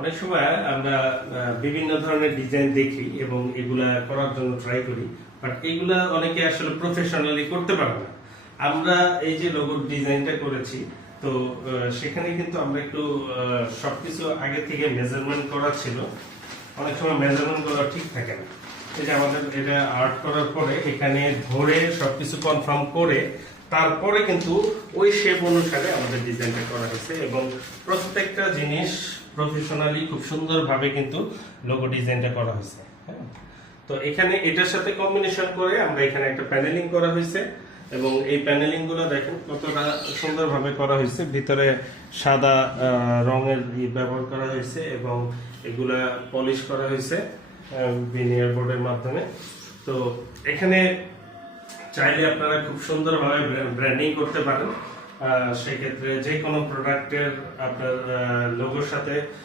অনেক সময় আমরা বিভিন্ন ধরনের ডিজাইন দেখি এবং এগুলা করার জন্য ট্রাই করি, বাট এগুলা অনেকে আসলে প্রফেশনালি করতে পারে না। আমরা এই যে লোগোর ডিজাইনটা করেছি, তো সেখানে কিন্তু আমরা একটু সবকিছু আগে থেকে মেজারমেন্ট করা ছিল। অনেক সময় মেজারমেন্ট করা ঠিক থাকে না। এই যে আমাদের এটা আর্ট করার পরে এখানে ধরে সবকিছু কনফার্ম করে তারপরে কিন্তু ওই শেপ অনুসারে আমাদের ডিজাইনটা করা হয়েছে এবং প্রত্যেকটা জিনিস প্রফেশনালি খুব সুন্দরভাবে কিন্তু লোগো ডিজাইনটা করা হয়েছে। হ্যাঁ, তো এখানে এটার সাথে কম্বিনেশন করে আমরা এখানে একটা প্যানেলিং করা হয়েছে এবং এই প্যানেলিং গুলো দেখেন কতটা সুন্দরভাবে করা হয়েছে। ভিতরে সাদা রঙের ব্যবহার করা হয়েছে এবং এগুলা পলিশ করা হয়েছে ভিনিয়ার বোর্ডের মাধ্যমে। তো এখানে চাইলে আপনারা খুব সুন্দরভাবে ব্র্যান্ডিং করতে পারেন। সেক্ষেত্রে যে কোনো প্রোডাক্টের আপনার লোগোর সাথে